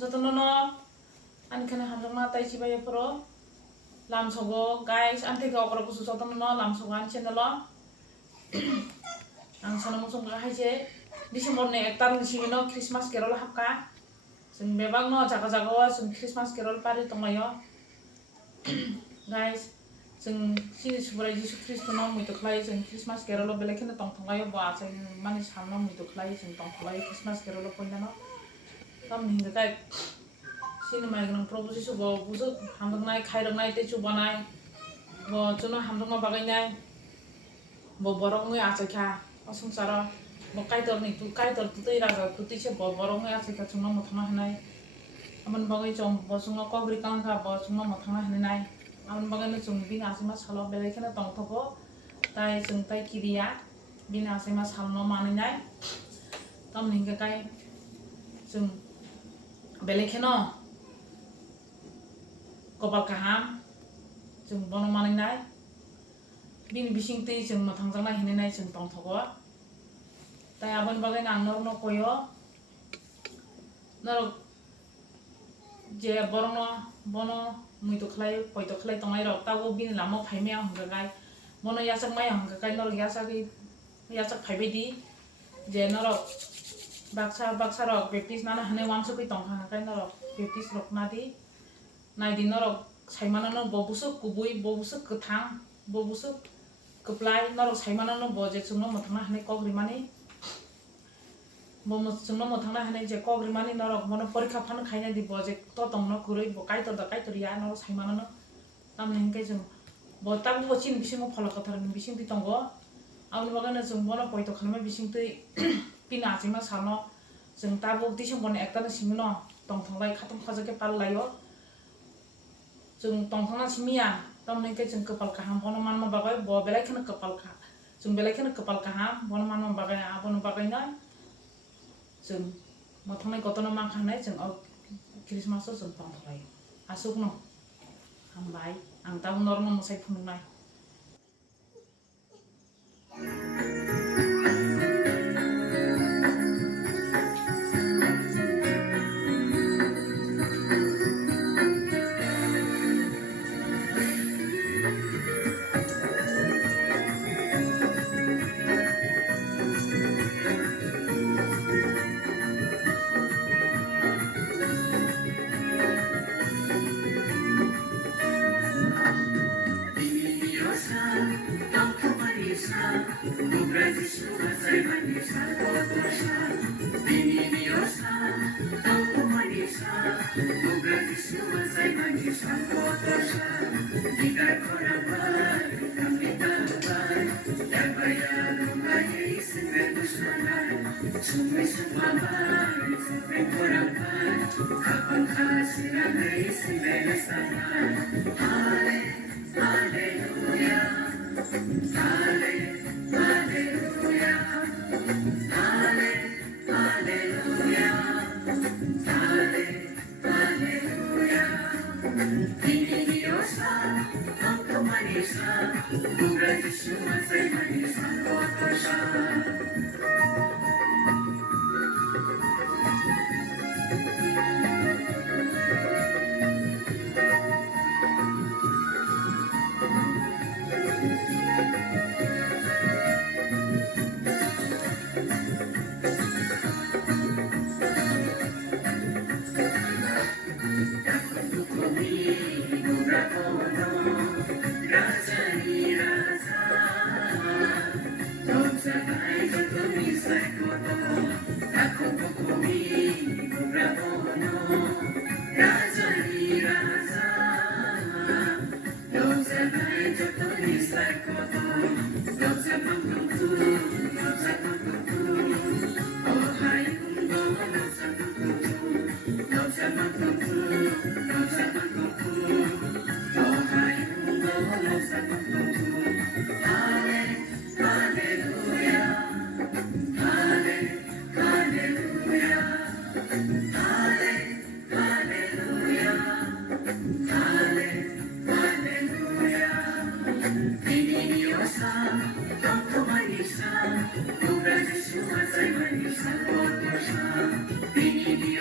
jotono no ani khana hamjangma tai chibai poro lamsogo guys anthe ga okra kusu jotono no lamsogo ani channel o ang sana muchunkhe haise December ni 1 tarik simino Christmas carol hapka जों बेबांनो जागा जागायाव जों Christmas Kerala पारि दंलायो guys जों सिनि सुबुराय जिसु ख्रिस्टनो मैतो खलाय जों Christmas Kerala बेलेखनो दंथंलायो बा जों मानि सामनो मैतो खलाय जों दंथंलायो क्रिसमास केरल पयनानो तम हिंगकाय सिनि माइगन प्रभु जिसु बो बुजु हामदंनाय खायरंनाय तेचु बानाय बो जुनो हामदंमा बागायनाय बो बरंगै आचैखा असंसार बो कायतरनि तु कायतर तुतै रागा तुतैसे बो बरंगै आचैखा जुनो मथना हनाय आमन बागै जों बो जुनो कग्रि कांखा बो जुनो मथना हनाय आमन बागैनो जों बिन आसिमा सालो बेलेखनो दंथबो ताय जों ताय किरिया बिन आसिमा सालनो मानिनाय तम हिंगकाय जों बेलेखनो कपाल काहाम जों बन मानिनाय बिन बिसिंतै जों मथांजांनाय हनाय जों दंथबो ताय आबन बागै आं नरनो कयो नर जे बरनो बनो मैतो खलाय पयतो खलाय तंनाय रक ताबो बिन लामो फाइमे हंगकाय बनो यासक माय हंगकाय नर यासक फाइबेदि जे नर बाक्सा रक बेप्टिस नाना हने वांसुकै तंखांकाय नर बेप्टिस रक नादि नायदि नर साइमानो बबुसु कुबुय बबुसु कथां बबुसु कप्लाय नर साइमानो बजे सुनो मथना हने कग्रिमानि जोंनो मथांना हने जे कग्रिमानि नरक मनो परीक्षा फान खायना दि बजे तो तंनो कुरै ब कायतर द कायतर या नर साइमानो तामने हिंकै जों ब ताबु बचिन बिसिंगो फल कथारनि बिसिंति तंगो आउनि बागानो जों बनो पयतो खालामनाय बिसिंति पिना आचिमा सानो जों ताबु डिसेम्बर 1 तारिख सिमनो तंथंलाय खातम खाजके पाललायो जों तंथंना सिमिया तामने हिंकै जों कपाल काहाम बनो मानमा बागै ब बेलायखनो कपाल खा जों बेलायखनो कपाल काहाम बनो मानमा बागै आबनो बागैना जों मथांनाय गतनो मा खानाय जों क्रिसमास जों तंथलायो आसुकनो हामबाय आं दा नरनो मोसाय फुंनाय Saimano,